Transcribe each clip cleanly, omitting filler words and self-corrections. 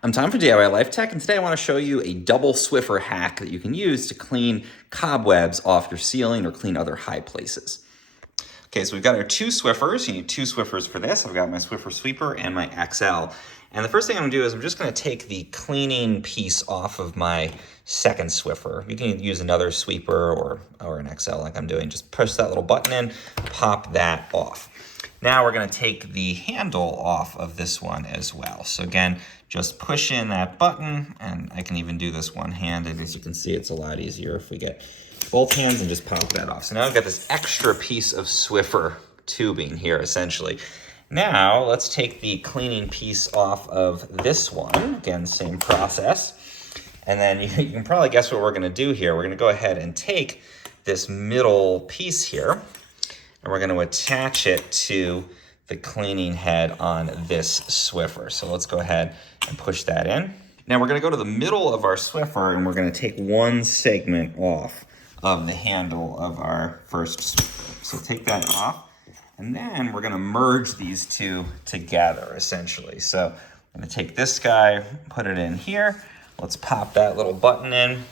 I'm Tom for DIY Life Tech, and today I want to show you a double Swiffer hack that you can use to clean cobwebs off your ceiling or clean other high places. Okay, so we've got our two Swiffers. You need two Swiffers for this. I've got my Swiffer Sweeper and my XL. And the first thing I'm going to do is I'm just going to take the cleaning piece off of my second Swiffer. You can use another sweeper or an XL like I'm doing. Just push that little button in, pop that off. Now we're going to take the handle off of this one as well. So again, just push in that button, and I can even do this one-handed. As you can see, it's a lot easier if we get both hands and just pop that off. So now I've got this extra piece of Swiffer tubing here, essentially. Now let's take the cleaning piece off of this one. Again, same process. And then you can probably guess what we're going to do here. We're going to go ahead and take this middle piece here, and we're going to attach it to the cleaning head on this Swiffer. So let's go ahead and push that in. Now we're going to go to the middle of our Swiffer, and we're going to take one segment off of the handle of our first Swiffer. So take that off, and then we're going to merge these two together, essentially. So I'm going to take this guy, put it in here. Let's pop that little button in,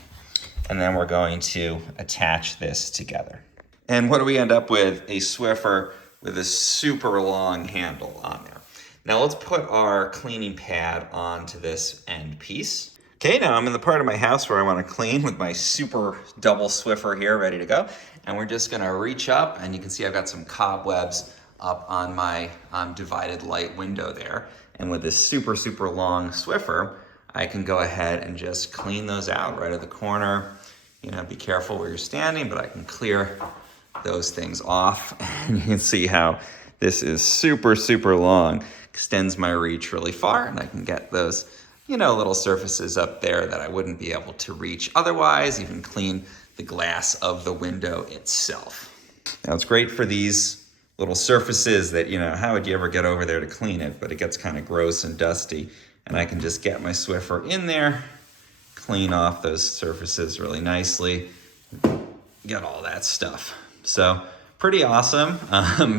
and then we're going to attach this together. And what do we end up with? A Swiffer with a super long handle on there. Now let's put our cleaning pad onto this end piece. Okay, now I'm in the part of my house where I want to clean with my super double Swiffer here ready to go. And we're just going to reach up, and you can see I've got some cobwebs up on my divided light window there. And with this super long Swiffer, I can go ahead and just clean those out right at the corner. You know, be careful where you're standing, but I can clear those things off. And you can see how this is super long, extends my reach really far, and I can get those, you know, little surfaces up there that I wouldn't be able to reach otherwise, even clean the glass of the window itself. Now it's great for these little surfaces that, you know, how would you ever get over there to clean it, but it gets kind of gross and dusty, and I can just get my Swiffer in there, clean off those surfaces really nicely, get all that stuff. So pretty awesome,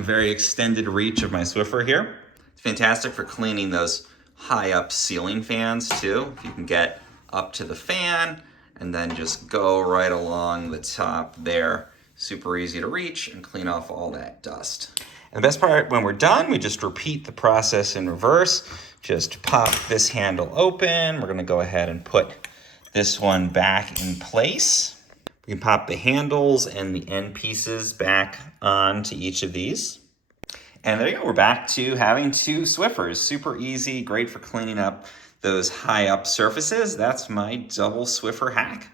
very extended reach of my Swiffer here. It's fantastic for cleaning those high up ceiling fans too. If you can get up to the fan and then just go right along the top there. Super easy to reach and clean off all that dust. And the best part, when we're done, we just repeat the process in reverse. Just pop this handle open. We're gonna go ahead and put this one back in place. We can pop the handles and the end pieces back onto each of these. And there you go, we're back to having two Swiffers. Super easy, great for cleaning up those high up surfaces. That's my double Swiffer hack.